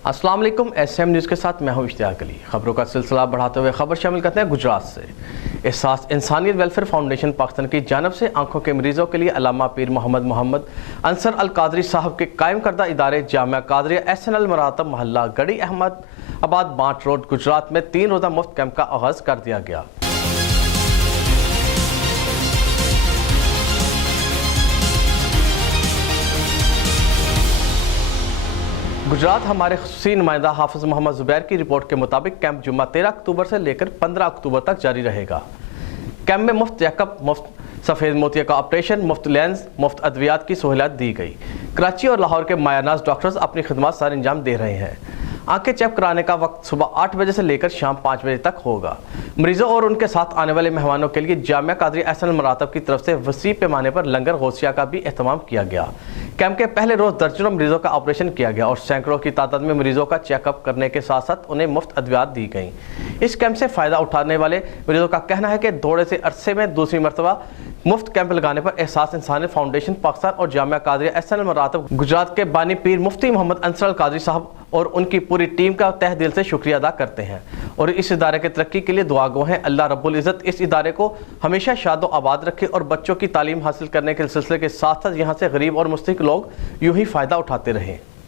अस्सलाम वालेकुम। SM news के साथ मैं हूं इश्तियाक अली। खबरों का सिलसिला बढ़ाते हुए खबर शामिल करते हैं गुजरात से। एहसास इंसानियत वेलफेयर फाउंडेशन पाकिस्तान की जानब से आंखों के मरीजों के लिए अल्लामा पीर मोहम्मद अंसर अल कादरी साहब के कायम करदा इदारे जामिया कादरिया SNL मरातब मोहल्ला गढ़ी अहमद आबाद बांट रोड गुजरात में 3 रोज़ा मुफ्त कैंप का आगाज़ कर दिया गया। गुजरात हमारे खुसूसी नुमाइंदा हाफिज मोहम्मद जुबैर की रिपोर्ट के मुताबिक कैंप जुम्मा 13 अक्टूबर से लेकर 15 अक्टूबर तक जारी रहेगा। कैंप में मुफ्त चेकअप, मुफ्त सफ़ेद मोतिया का ऑपरेशन, मुफ्त लेंस, मुफ्त अद्वियात की सहूलियत दी गई। कराची और लाहौर के मायानाज डॉक्टर्स अपनी खिदमत सर अंजाम दे रहे हैं। आंखें चेक कराने का वक्त सुबह 8 बजे से लेकर शाम 5 बजे तक होगा। मरीजों और उनके साथ आने वाले मेहमानों के लिए जामिया कादरिया SNL मरातब की तरफ से वसी पैमाने पर लंगर गौसिया का भी एहतमाम किया गया। कैंप के पहले रोज दर्जनों मरीजों का ऑपरेशन किया गया और सैकड़ों की तादाद में मरीजों का चेकअप करने के साथ साथ उन्हें मुफ्त अद्वियात दी गई। इस कैंप से फ़ायदा उठाने वाले मरीजों का कहना है कि थोड़े से अरसे में दूसरी मरतबा मुफ्त कैंप लगाने पर एहसास इंसानियत फाउंडेशन पाकिस्तान और जामिया कादरिया SNL मरातब गुजरात के बानी पीर मुफ्ती मोहम्मद अंसर अल कादरी साहब और उनकी पूरी टीम का तहे दिल से शुक्रिया अदा करते हैं और इस इदारे की तरक्की के लिए दुआगो हैं। अल्लाह रब्बुल इज़्ज़त इस इदारे को हमेशा शादो आबाद रखे और बच्चों की तालीम हासिल करने के सिलसिले के साथ साथ यहाँ से गरीब और मुस्तहिक लोग यूं ही फ़ायदा उठाते रहें।